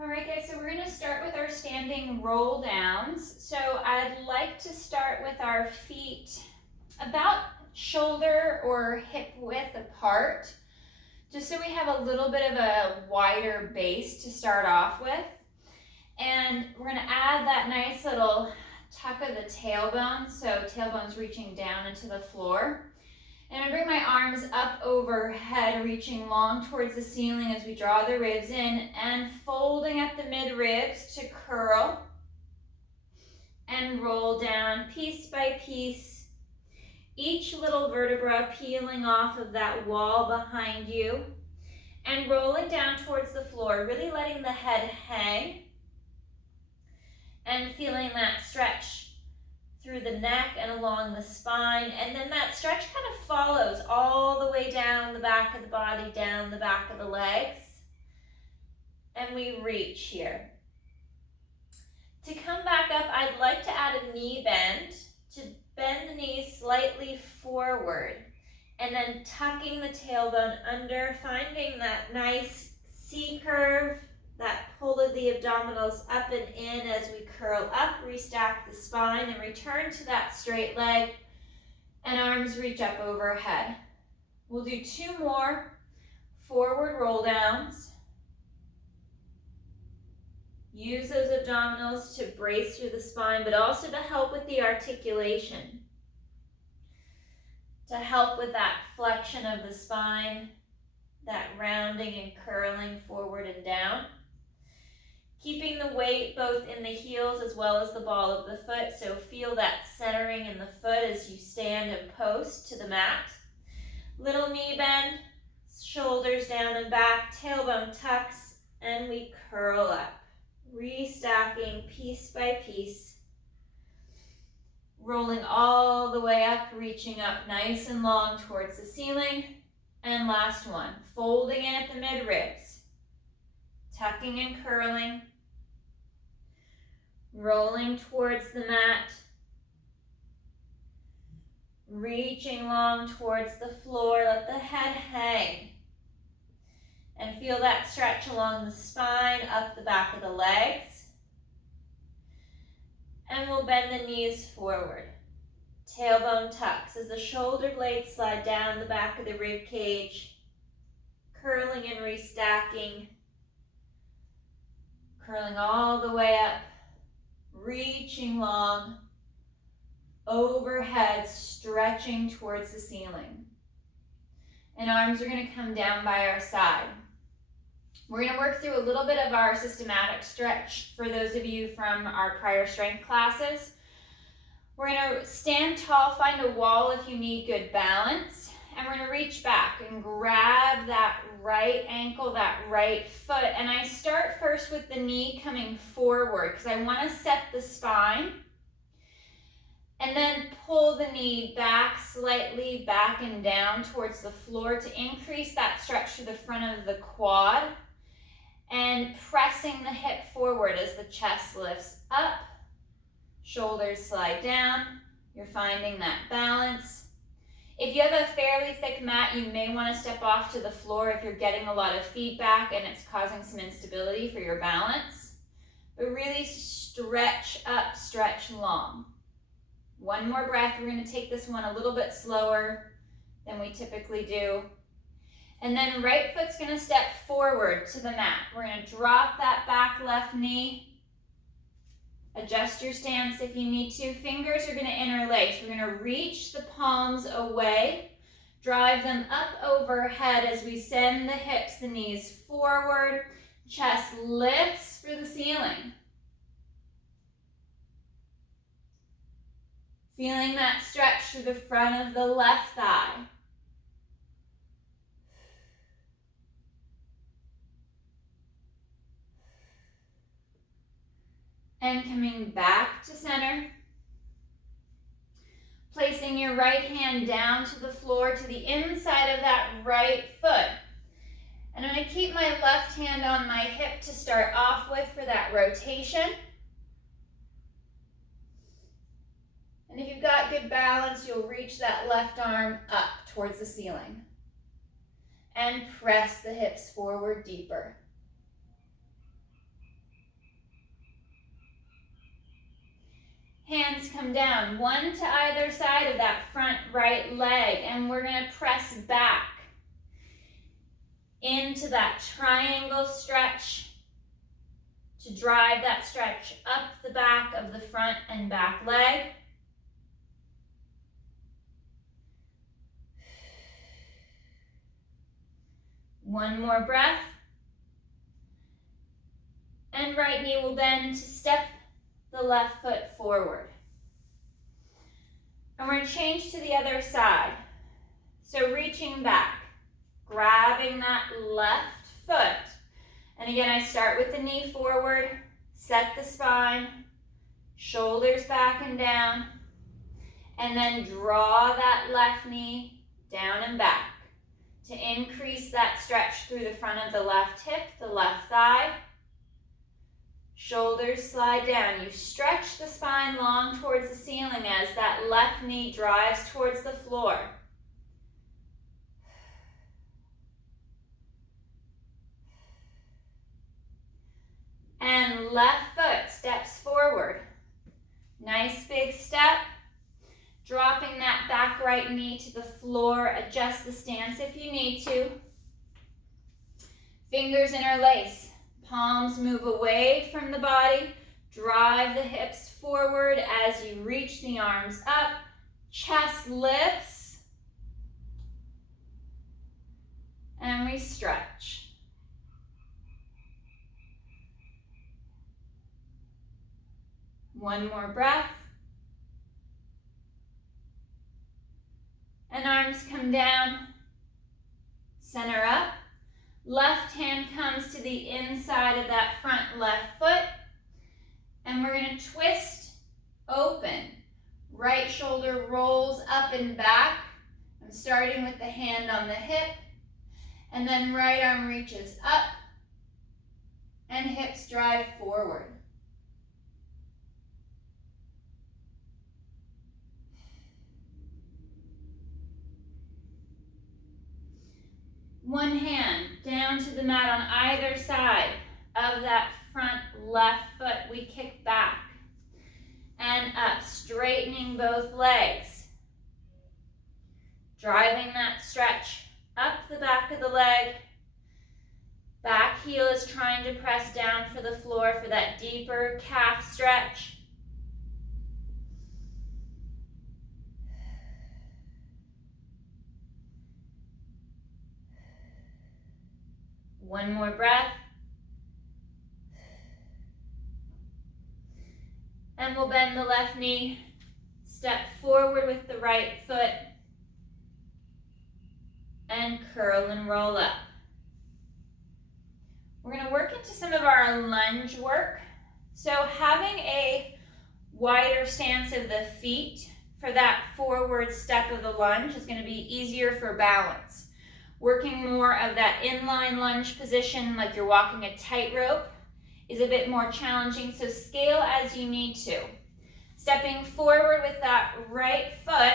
All right, guys, so we're going to start with our standing roll downs. So I'd like to start with our feet about shoulder or hip width apart, just so we have a little bit of a wider base to start off with. And we're going to add that nice little tuck of the tailbone, so tailbone's reaching down into the floor. And I bring my arms up overhead, reaching long towards the ceiling as we draw the ribs in and folding at the mid-ribs to curl and roll down piece by piece. Each little vertebra peeling off of that wall behind you and rolling down towards the floor, really letting the head hang and feeling that stretch through the neck and along the spine, and then that stretch kind of follows all the way down the back of the body, down the back of the legs, and we reach here. To come back up, I'd like to add a knee bend, to bend the knees slightly forward, and then tucking the tailbone under, finding that nice C curve, that pull of the abdominals up and in as we curl up, restack the spine, and return to that straight leg, and arms reach up overhead. We'll do 2 more forward roll downs. Use those abdominals to brace through the spine, but also to help with the articulation, to help with that flexion of the spine, that rounding and curling forward and down. Keeping the weight both in the heels as well as the ball of the foot, so feel that centering in the foot as you stand and post to the mat. Little knee bend, shoulders down and back, tailbone tucks, and we curl up, restacking piece by piece, rolling all the way up, reaching up nice and long towards the ceiling. And last one, folding in at the mid-ribs, tucking and curling, rolling towards the mat, reaching long towards the floor, let the head hang, and feel that stretch along the spine, up the back of the legs, and we'll bend the knees forward. Tailbone tucks as the shoulder blades slide down the back of the rib cage, curling and restacking, curling all the way up, reaching long, overhead, stretching towards the ceiling. And arms are going to come down by our side. We're going to work through a little bit of our systematic stretch for those of you from our prior strength classes. We're going to stand tall, find a wall if you need good balance, and we're going to reach back and grab that right ankle, that right foot, and I start first with the knee coming forward because I want to set the spine, and then pull the knee back slightly, back and down towards the floor to increase that stretch to the front of the quad, and pressing the hip forward as the chest lifts up, shoulders slide down. You're finding that balance. If you have a fairly thick mat, you may want to step off to the floor if you're getting a lot of feedback and it's causing some instability for your balance. But really stretch up, stretch long. One more breath. We're going to take this one a little bit slower than we typically do. And then right foot's going to step forward to the mat. We're going to drop that back left knee. Adjust your stance if you need to. Fingers are going to interlace. We're going to reach the palms away, drive them up overhead as we send the hips, the knees forward, chest lifts for the ceiling. Feeling that stretch through the front of the left thigh. And coming back to center. Placing your right hand down to the floor, to the inside of that right foot. And I'm going to keep my left hand on my hip to start off with for that rotation. And if you've got good balance, you'll reach that left arm up towards the ceiling. And press the hips forward deeper. Hands come down, one to either side of that front right leg, and we're gonna press back into that triangle stretch to drive that stretch up the back of the front and back leg. One more breath. And right knee will bend to step the left foot forward. And we're going to change to the other side. So reaching back, grabbing that left foot. And again, I start with the knee forward, set the spine, shoulders back and down, and then draw that left knee down and back to increase that stretch through the front of the left hip, the left thigh. Shoulders slide down. You stretch the spine long towards the ceiling as that left knee drives towards the floor. And left foot steps forward. Nice big step. Dropping that back right knee to the floor. Adjust the stance if you need to. Fingers interlace. Palms move away from the body. Drive the hips forward as you reach the arms up. Chest lifts. And we stretch. One more breath. And arms come down. Center up. Left hand comes to the inside of that front left foot. And we're going to twist open. Right shoulder rolls up and back. I'm starting with the hand on the hip. And then right arm reaches up. And hips drive forward. One hand down to the mat on either side of that front left foot. We kick back and up, straightening both legs. Driving that stretch up the back of the leg. Back heel is trying to press down for the floor for that deeper calf stretch. One more breath. And we'll bend the left knee, step forward with the right foot, and curl and roll up. We're going to work into some of our lunge work. So having a wider stance of the feet for that forward step of the lunge is going to be easier for balance. Working more of that inline lunge position, like you're walking a tightrope, is a bit more challenging, so scale as you need to. Stepping forward with that right foot,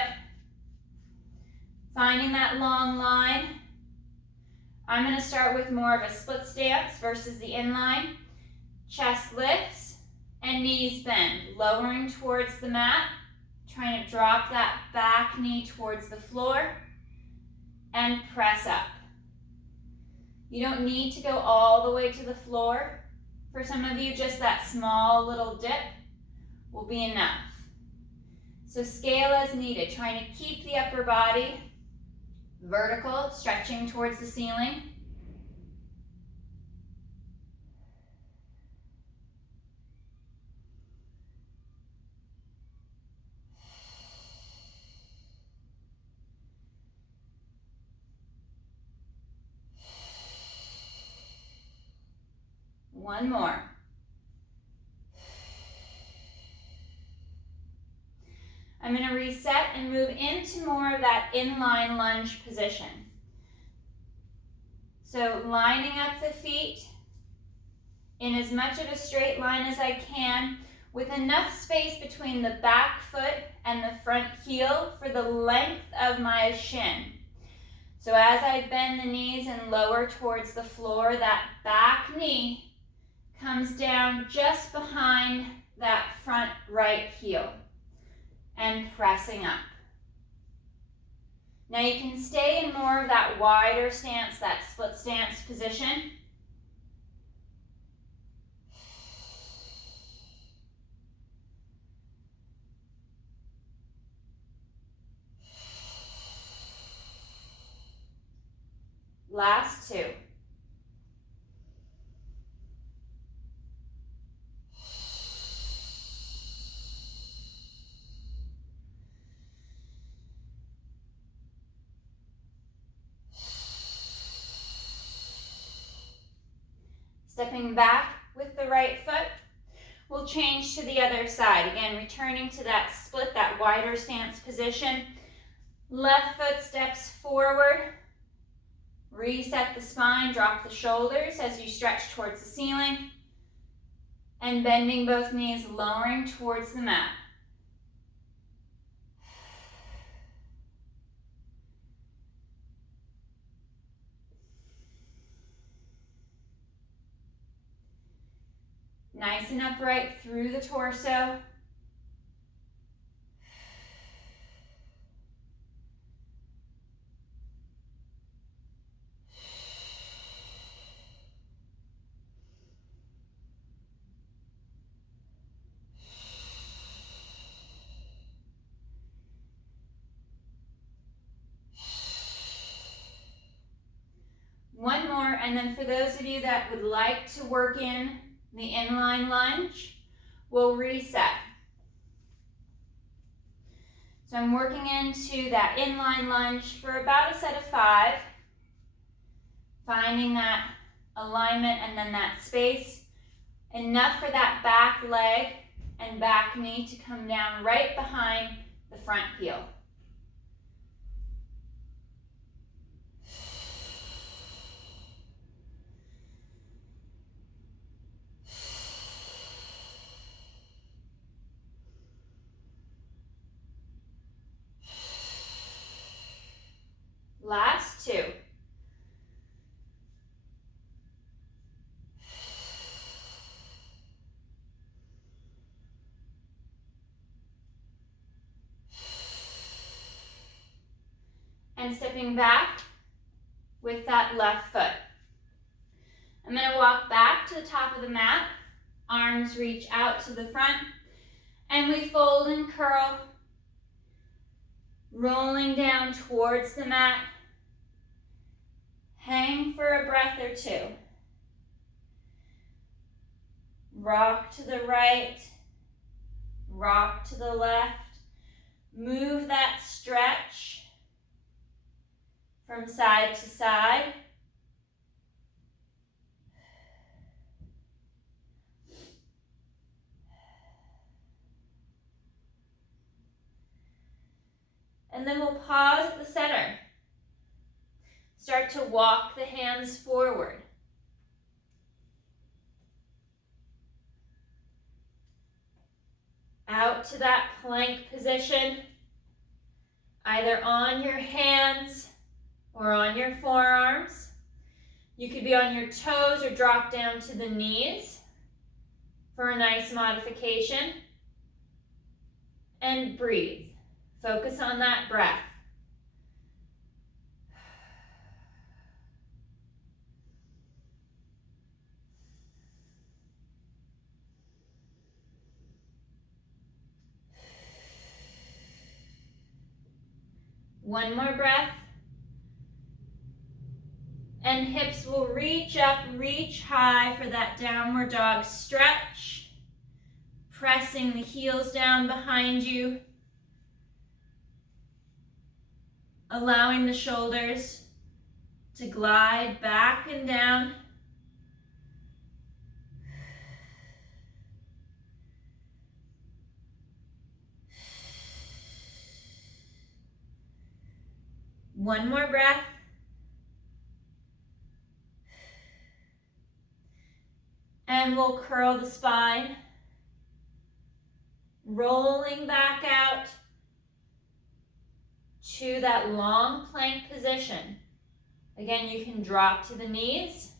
finding that long line. I'm going to start with more of a split stance versus the inline. Chest lifts and knees bend, lowering towards the mat, trying to drop that back knee towards the floor. And press up. You don't need to go all the way to the floor. For some of you, just that small little dip will be enough. So scale as needed, trying to keep the upper body vertical, stretching towards the ceiling. One more. I'm going to reset and move into more of that inline lunge position. So lining up the feet in as much of a straight line as I can, with enough space between the back foot and the front heel for the length of my shin. So as I bend the knees and lower towards the floor, that back knee comes down just behind that front right heel. and pressing up. Now you can stay in more of that wider stance, that split stance position. Last two. Stepping back with the right foot, we'll change to the other side. Again, returning to that split, that wider stance position. Left foot steps forward. Reset the spine, drop the shoulders as you stretch towards the ceiling. And bending both knees, lowering towards the mat. Nice and upright through the torso. One more, and then for those of you that would like to work in the inline lunge, we'll reset. So I'm working into that inline lunge for about a set of 5, finding that alignment and then that space, enough for that back leg and back knee to come down right behind the front heel. Last two. And stepping back with that left foot. I'm going to walk back to the top of the mat. Arms reach out to the front. And we fold and curl. Rolling down towards the mat. Hang for a breath or two. Rock to the right. Rock to the left. Move that stretch from side to side. And then we'll pause at the center. Start to walk the hands forward. Out to that plank position, either on your hands or on your forearms. You could be on your toes or drop down to the knees for a nice modification. And breathe. Focus on that breath. One more breath. And hips will reach up, reach high for that downward dog stretch. Pressing the heels down behind you. Allowing the shoulders to glide back and down. One more breath. And we'll curl the spine. Rolling back out to that long plank position. Again, you can drop to the knees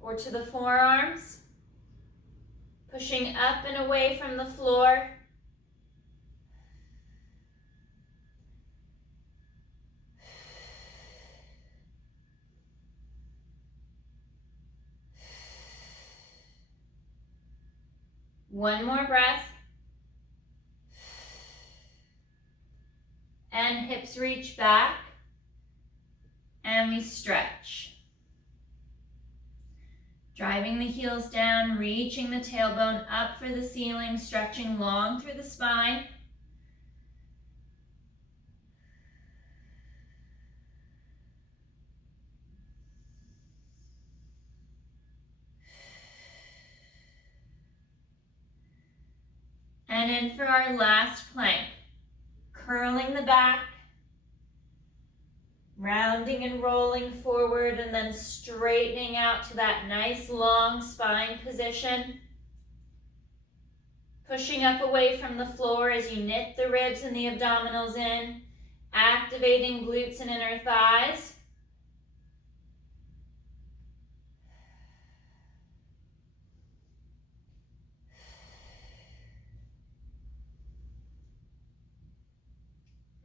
or to the forearms. Pushing up and away from the floor. One more breath. And hips reach back. And we stretch. Driving the heels down, reaching the tailbone up for the ceiling, stretching long through the spine. And in for our last plank. Curling the back, rounding and rolling forward, and then straightening out to that nice long spine position. Pushing up away from the floor as you knit the ribs and the abdominals in, activating glutes and inner thighs.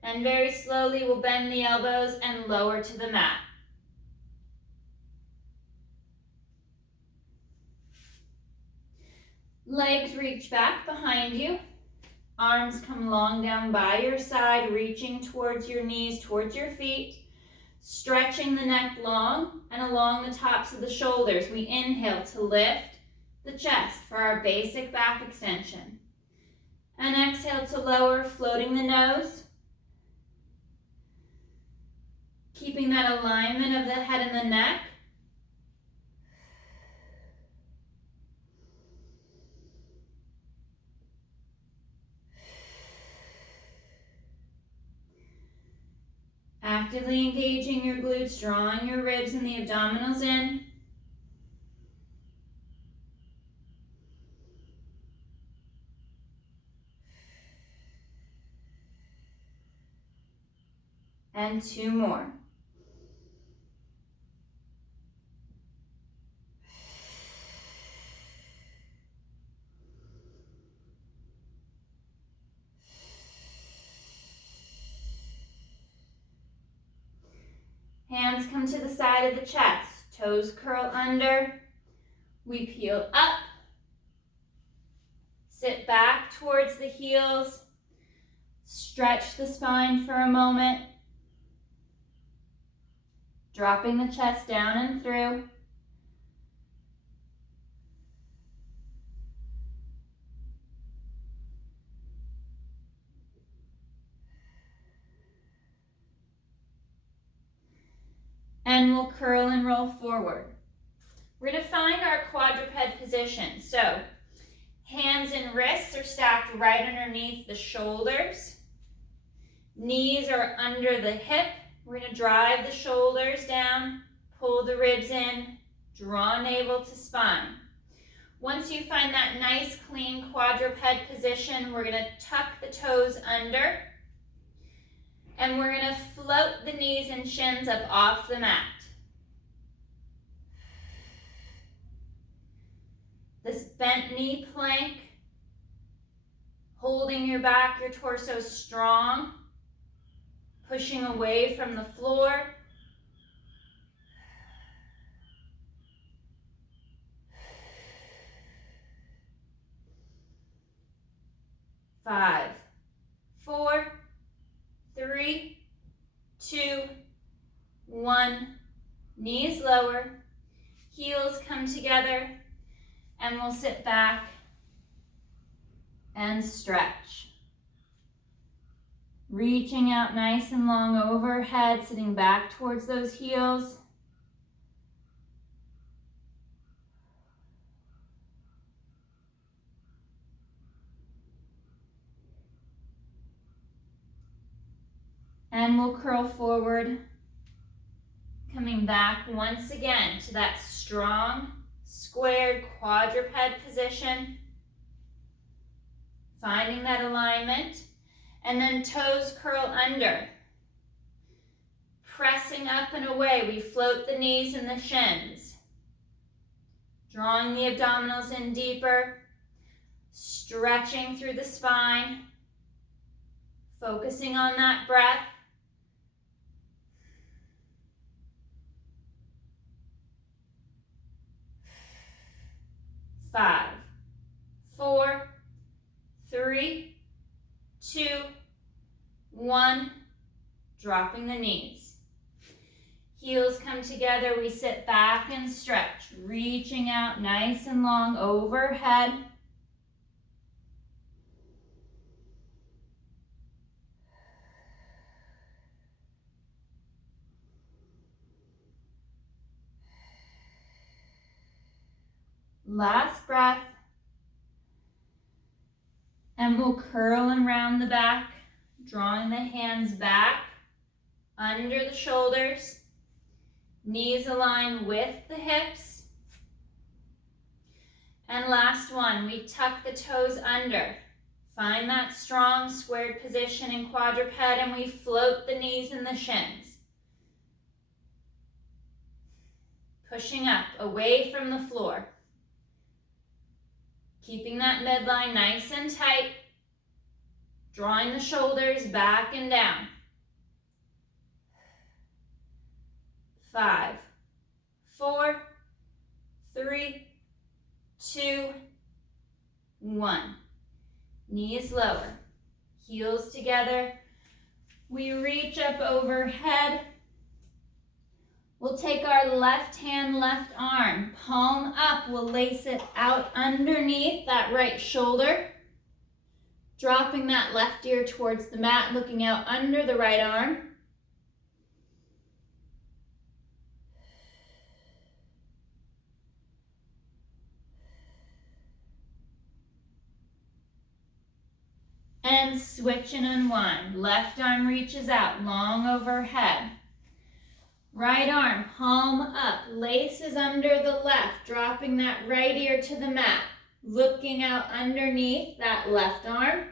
And very slowly we'll bend the elbows and lower to the mat. Legs reach back behind you. Arms come long down by your side, reaching towards your knees, towards your feet. Stretching the neck long and along the tops of the shoulders. We inhale to lift the chest for our basic back extension. And exhale to lower, floating the nose. Keeping that alignment of the head and the neck. Actively engaging your glutes, drawing your ribs and the abdominals in. And two more. Hands come to the side of the chest, toes curl under. We peel up, sit back towards the heels, stretch the spine for a moment, dropping the chest down and through. And we'll curl and roll forward. We're going to find our quadruped position. So, hands and wrists are stacked right underneath the shoulders. Knees are under the hip. We're going to drive the shoulders down, pull the ribs in, draw navel to spine. Once you find that nice, clean quadruped position, we're going to tuck the toes under. And we're going to float the knees and shins up off the mat. This bent knee plank, holding your back, your torso strong, pushing away from the floor. Five, 4, 3, 2, 1. Knees lower, heels come together, and we'll sit back and stretch. Reaching out nice and long overhead, sitting back towards those heels. And we'll curl forward, coming back once again to that strong, squared quadruped position. Finding that alignment, and then toes curl under. Pressing up and away, we float the knees and the shins. Drawing the abdominals in deeper, stretching through the spine, focusing on that breath. 5, 4, dropping the knees. Heels come together, we sit back and stretch, reaching out nice and long overhead. Last breath. And we'll curl and round the back, drawing the hands back under the shoulders, knees aligned with the hips. And last one, we tuck the toes under. Find that strong squared position in quadruped and we float the knees and the shins. Pushing up, away from the floor. Keeping that midline nice and tight. Drawing the shoulders back and down. 5, 4, 3, 2, 1. Knees lower, heels together. We reach up overhead. We'll take our left hand, left arm, palm up. We'll lace it out underneath that right shoulder. Dropping that left ear towards the mat, looking out under the right arm. And switch and unwind. Left arm reaches out, long overhead. Right arm, palm up, laces under the left, dropping that right ear to the mat, looking out underneath that left arm.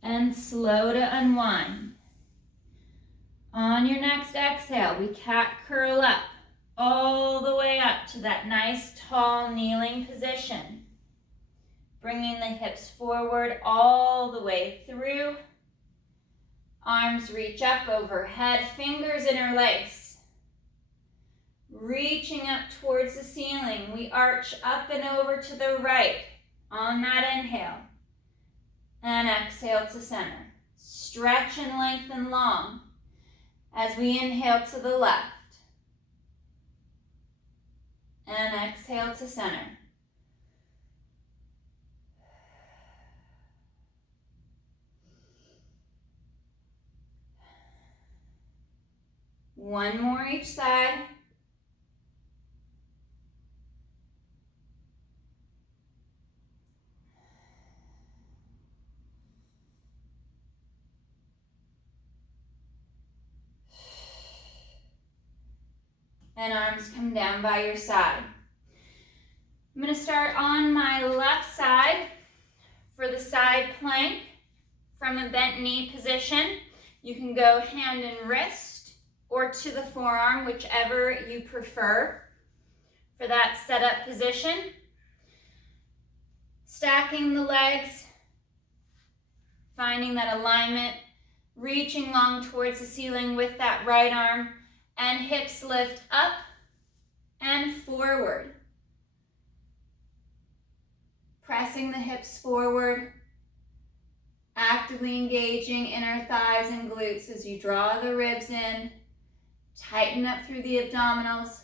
And slow to unwind. On your next exhale, we cat curl up, all the way up to that nice tall kneeling position. Bringing the hips forward all the way through. Arms reach up overhead, fingers interlace. Reaching up towards the ceiling, we arch up and over to the right on that inhale. And exhale to center. Stretch and lengthen long as we inhale to the left. And exhale to center. One more each side. And arms come down by your side. I'm going to start on my left side for the side plank from a bent knee position. You can go hand and wrist or to the forearm, whichever you prefer for that setup position. Stacking the legs, finding that alignment, reaching long towards the ceiling with that right arm. And hips lift up and forward. Pressing the hips forward, actively engaging inner thighs and glutes as you draw the ribs in, tighten up through the abdominals,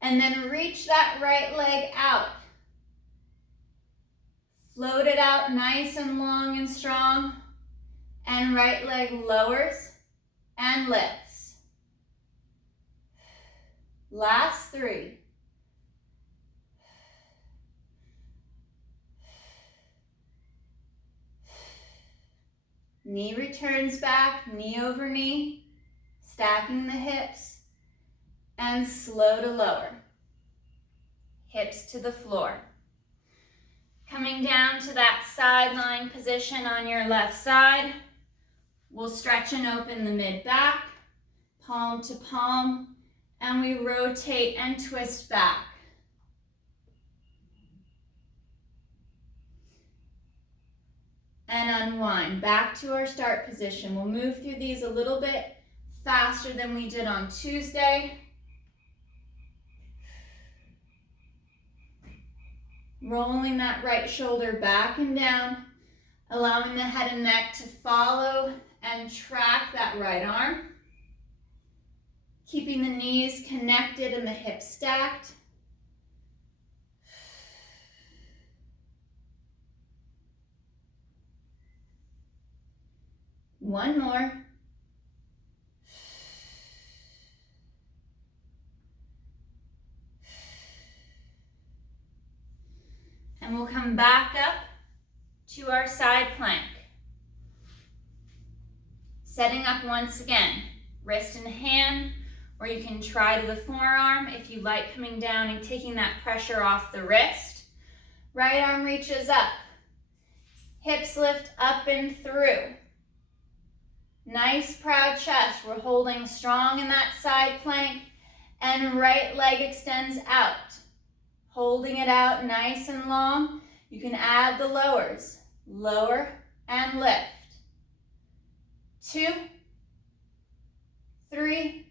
and then reach that right leg out. Float it out nice and long and strong, and right leg lowers and lifts. Last 3. Knee returns back, knee over knee, stacking the hips, and slow to lower. Hips to the floor. Coming down to that sideline position on your left side, we'll stretch and open the mid-back, palm to palm, and we rotate and twist back. And unwind back to our start position. We'll move through these a little bit faster than we did on Tuesday. Rolling that right shoulder back and down, allowing the head and neck to follow and track that right arm. Keeping the knees connected and the hips stacked. One more. And we'll come back up to our side plank. Setting up once again, wrist in hand, or you can try to the forearm if you like, coming down and taking that pressure off the wrist. Right arm reaches up. Hips lift up and through. Nice proud chest. We're holding strong in that side plank, and right leg extends out. Holding it out nice and long. You can add the lowers. Lower and lift. 2, 3,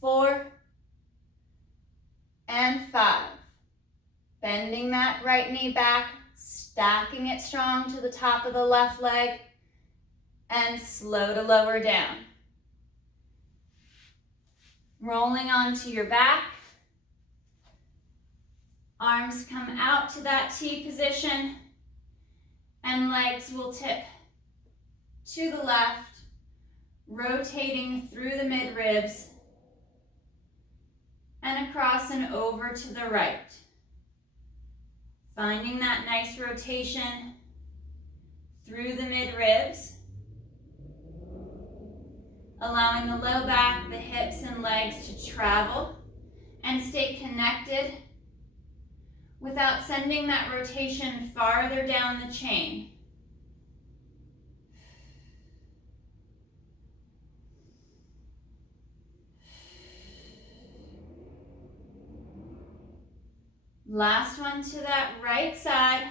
4, and 5. Bending that right knee back, stacking it strong to the top of the left leg, and slow to lower down. Rolling onto your back. Arms come out to that T position, and legs will tip to the left, rotating through the mid-ribs and across and over to the right. Finding that nice rotation through the mid-ribs, allowing the low back, the hips and legs to travel and stay connected without sending that rotation farther down the chain. Last one to that right side.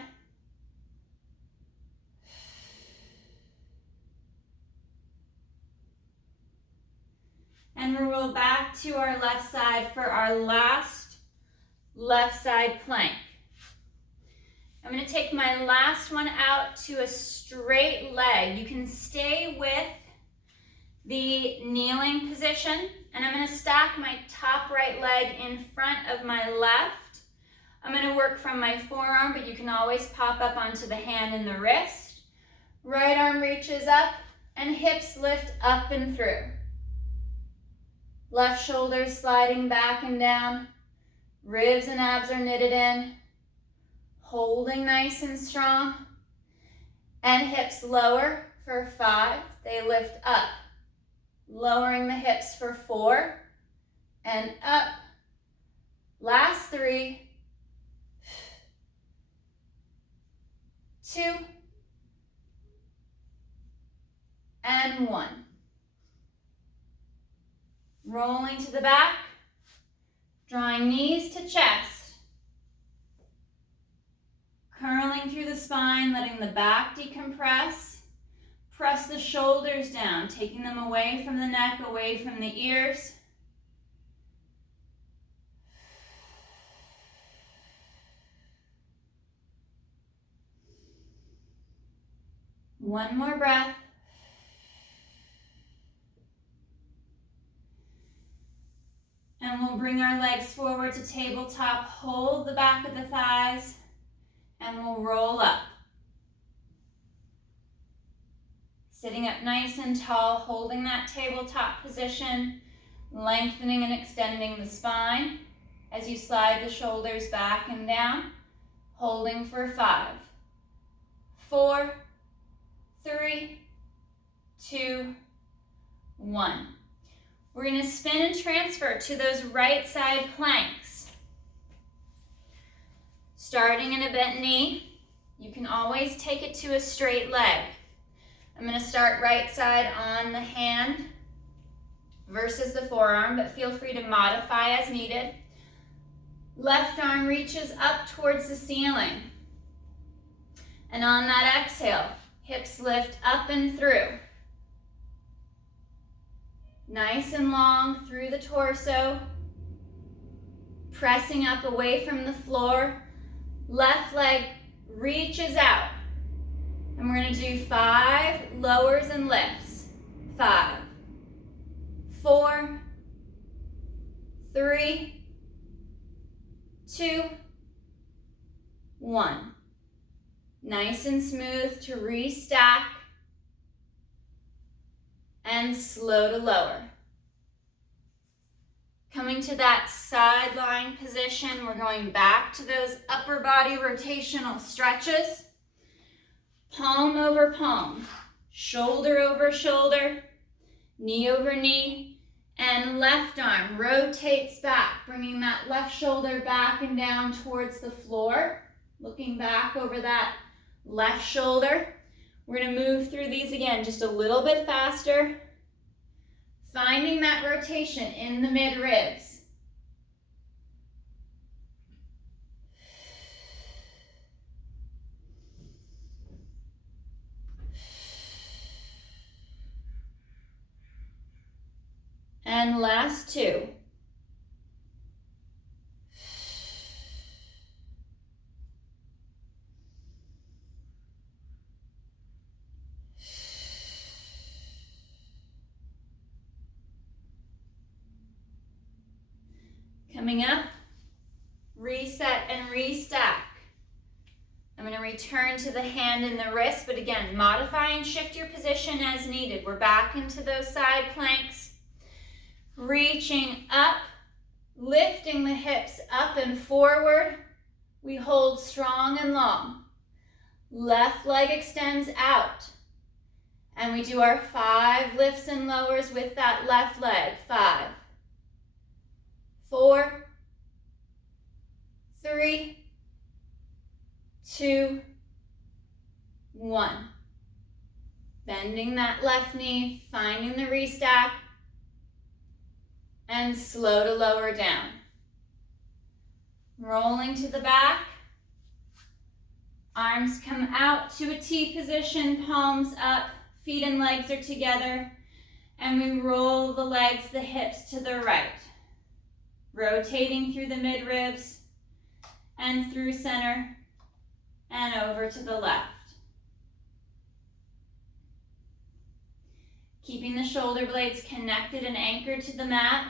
And we'll roll back to our left side for our last left side plank. I'm going to take my last one out to a straight leg. You can stay with the kneeling position, and I'm going to stack my top right leg in front of my left. I'm going to work from my forearm, but you can always pop up onto the hand and the wrist. Right arm reaches up and hips lift up and through. Left shoulder sliding back and down. Ribs and abs are knitted in. Holding nice and strong. And hips lower for 5. They lift up. Lowering the hips for 4. And up. Last 3. 2. And 1. Rolling to the back. Drawing knees to chest. Curling through the spine, letting the back decompress. Press the shoulders down, taking them away from the neck, away from the ears. One more breath. And we'll bring our legs forward to tabletop, hold the back of the thighs, and we'll roll up. Sitting up nice and tall, holding that tabletop position, lengthening and extending the spine as you slide the shoulders back and down, holding for 5, 4, 3, 2, 1. We're going to spin and transfer to those right side planks. Starting in a bent knee, you can always take it to a straight leg. I'm going to start right side on the hand versus the forearm, but feel free to modify as needed. Left arm reaches up towards the ceiling. And on that exhale, hips lift up and through. Nice and long through the torso. Pressing up away from the floor. Left leg reaches out. And we're going to do 5 lowers and lifts. 5, 4, 3, 2, 1. Nice and smooth to restack. And slow to lower. Coming to that side lying position, we're going back to those upper body rotational stretches. Palm over palm, shoulder over shoulder, knee over knee, and left arm rotates back, bringing that left shoulder back and down towards the floor, looking back over that left shoulder. We're going to move through these again just a little bit faster, finding that rotation in the mid-ribs. And last 2. Coming up, reset and restack. I'm going to return to the hand and the wrist, but again, modify and shift your position as needed. We're back into those side planks. Reaching up, lifting the hips up and forward. We hold strong and long. Left leg extends out. And we do our 5 lifts and lowers with that left leg. 5, 4, 3, 2, 1. Bending that left knee, finding the restack, and slow to lower down. Rolling to the back. Arms come out to a T position, palms up, feet and legs are together, and we roll the legs, the hips to the right. Rotating through the mid-ribs and through center and over to the left. Keeping the shoulder blades connected and anchored to the mat.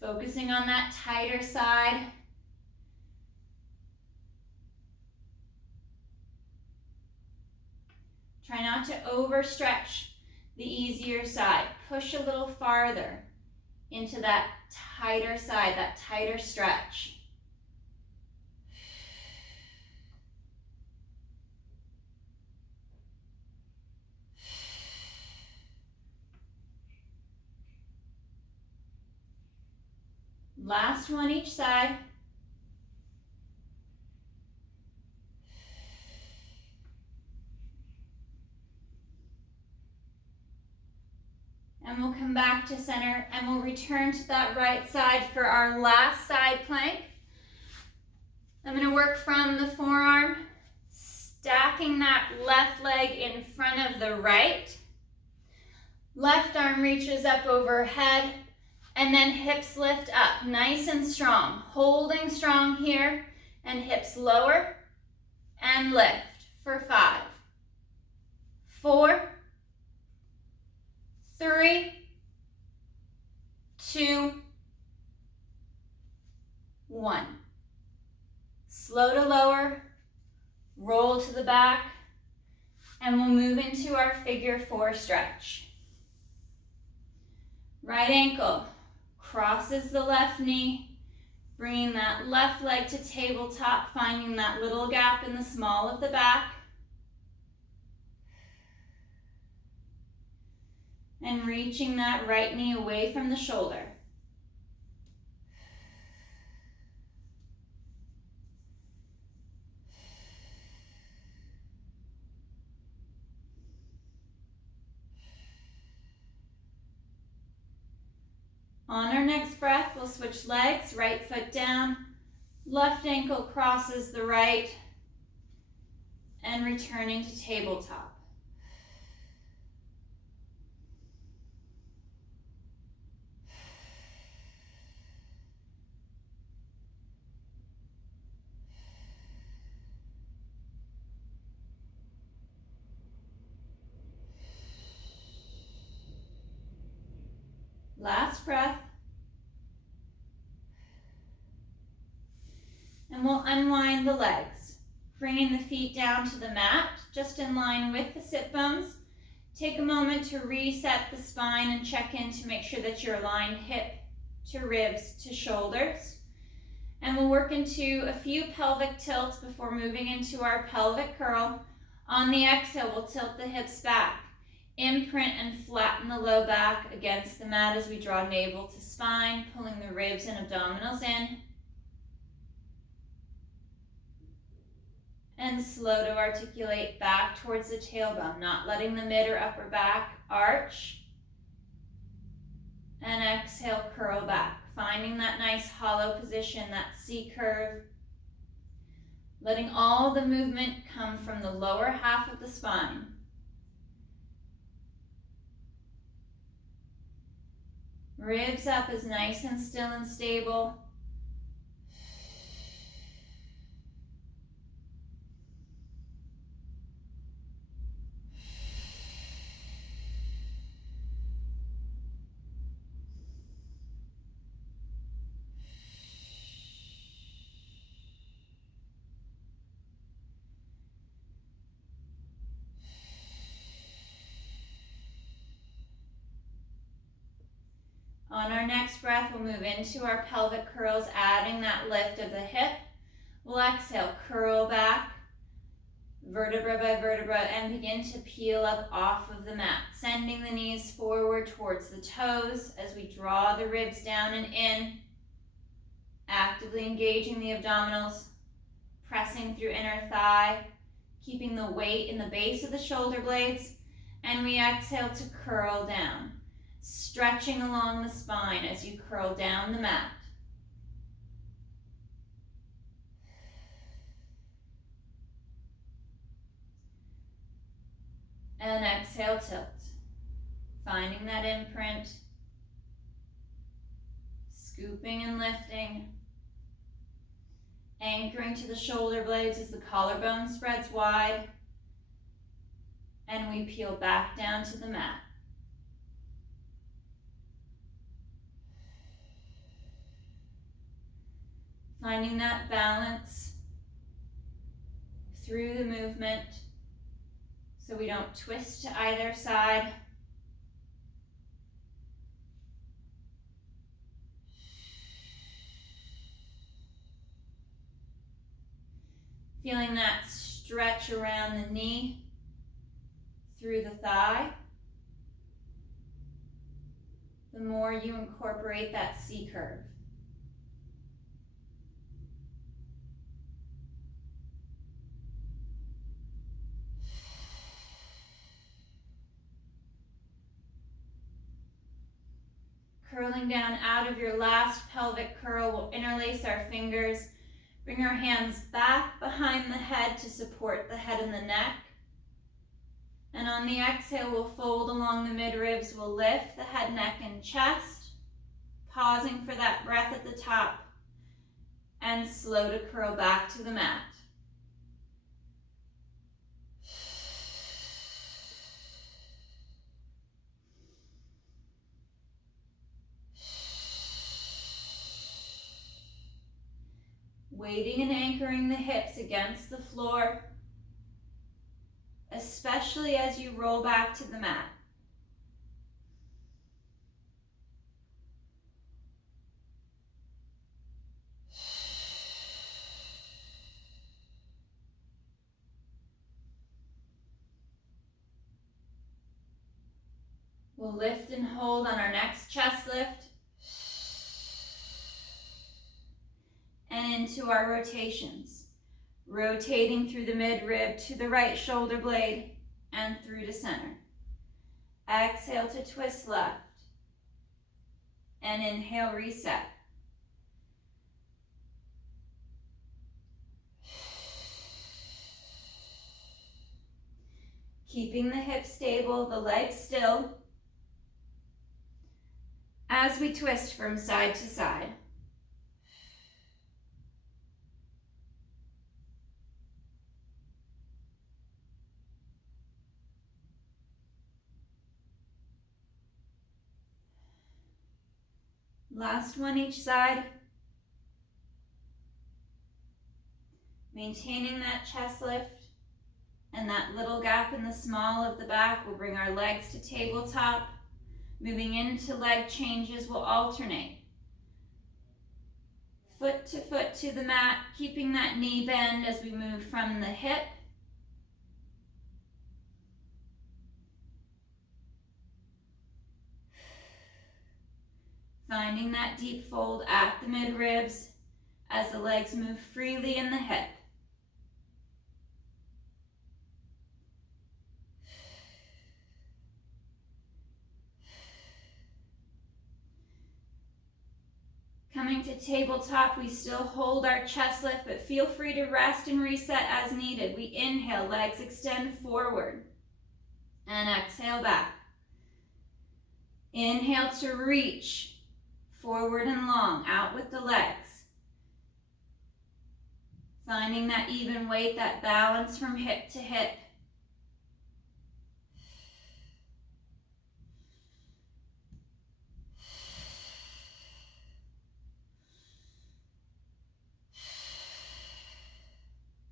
Focusing on that tighter side. Try not to overstretch the easier side. Push a little farther into that tighter side, that tighter stretch. Last one each side. And we'll come back to center and we'll return to that right side for our last side plank. I'm going to work from the forearm, stacking that left leg in front of the right. Left arm reaches up overhead. And then hips lift up, nice and strong. Holding strong here, and hips lower and lift for 5, 4, 3, 2, 1. Slow to lower, roll to the back, and we'll move into our figure 4 stretch. Right ankle crosses the left knee, bringing that left leg to tabletop, finding that little gap in the small of the back. And reaching that right knee away from the shoulder. On our next breath, we'll switch legs, right foot down, left ankle crosses the right, and returning to tabletop. Last breath. And we'll unwind the legs, bringing the feet down to the mat, just in line with the sit bones. Take a moment to reset the spine and check in to make sure that you're aligned hip to ribs to shoulders. And we'll work into a few pelvic tilts before moving into our pelvic curl. On the exhale, we'll tilt the hips back. Imprint and flatten the low back against the mat as we draw navel to spine, pulling the ribs and abdominals in. And slow to articulate back towards the tailbone, not letting the mid or upper back arch. And exhale, curl back, finding that nice hollow position, that C curve. Letting all the movement come from the lower half of the spine. Ribs up is nice and still and stable. On our next breath, we'll move into our pelvic curls, adding that lift of the hip. We'll exhale, curl back, vertebra by vertebra, and begin to peel up off of the mat, sending the knees forward towards the toes as we draw the ribs down and in, actively engaging the abdominals, pressing through inner thigh, keeping the weight in the base of the shoulder blades, and we exhale to curl down. Stretching along the spine as you curl down the mat. And exhale, tilt. Finding that imprint. Scooping and lifting. Anchoring to the shoulder blades as the collarbone spreads wide. And we peel back down to the mat. Finding that balance through the movement so we don't twist to either side. Feeling that stretch around the knee through the thigh. The more you incorporate that C curve. Curling down out of your last pelvic curl, we'll interlace our fingers, bring our hands back behind the head to support the head and the neck. And on the exhale, we'll fold along the midribs, we'll lift the head, neck, and chest, pausing for that breath at the top, and slow to curl back to the mat. Weighting and anchoring the hips against the floor, especially as you roll back to the mat. We'll lift and hold on our next chest lift. And into our rotations, rotating through the midrib to the right shoulder blade and through to center. Exhale to twist left and inhale, reset. Keeping the hips stable, the legs still, as we twist from side to side. Last one each side. Maintaining that chest lift and that little gap in the small of the back. We'll bring our legs to tabletop. Moving into leg changes, we'll alternate. Foot to the mat, keeping that knee bend as we move from the hip. Finding that deep fold at the mid-ribs as the legs move freely in the hip. Coming to tabletop, we still hold our chest lift, but feel free to rest and reset as needed. We inhale, legs extend forward, and exhale back. Inhale to reach forward and long, out with the legs. Finding that even weight, that balance from hip to hip.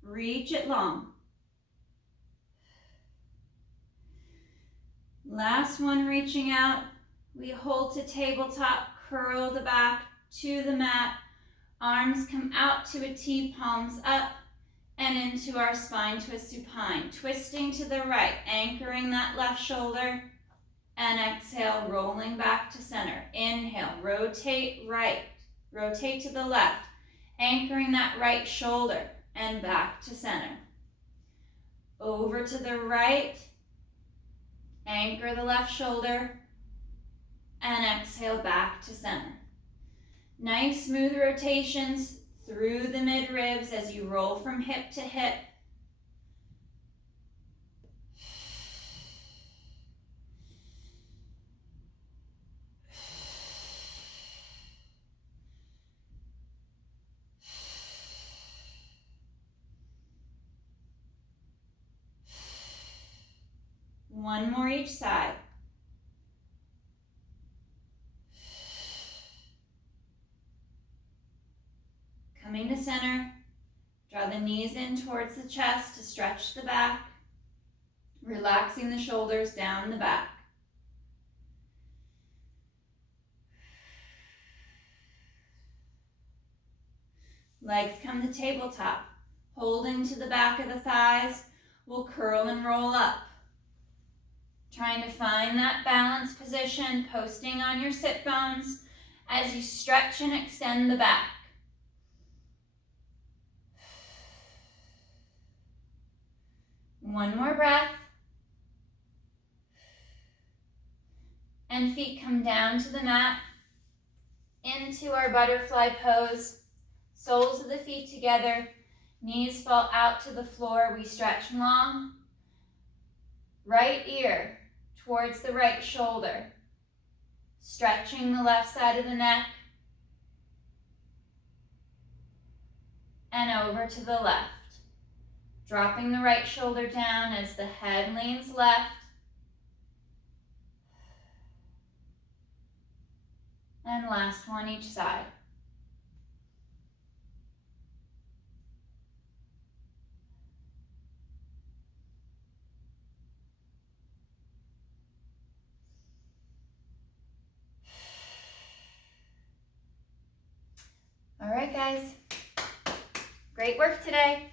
Reach it long. Last one, reaching out. We hold to tabletop, curl the back to the mat. Arms come out to a T, palms up and into our spine twist supine. Twisting to the right, anchoring that left shoulder, and exhale, rolling back to center. Inhale, rotate right, rotate to the left, anchoring that right shoulder and back to center. Over to the right, anchor the left shoulder, and exhale back to center. Nice smooth rotations through the mid-ribs as you roll from hip to hip. One more each side. Coming to center, draw the knees in towards the chest to stretch the back, relaxing the shoulders down the back. Legs come to tabletop, holding to the back of the thighs. We'll curl and roll up. Trying to find that balance position, posting on your sit bones as you stretch and extend the back. One more breath. And feet come down to the mat, into our butterfly pose. Soles of the feet together, knees fall out to the floor. We stretch long. Right ear towards the right shoulder. Stretching the left side of the neck. And over to the left. Dropping the right shoulder down as the head leans left. And last one each side. All right, guys. Great work today.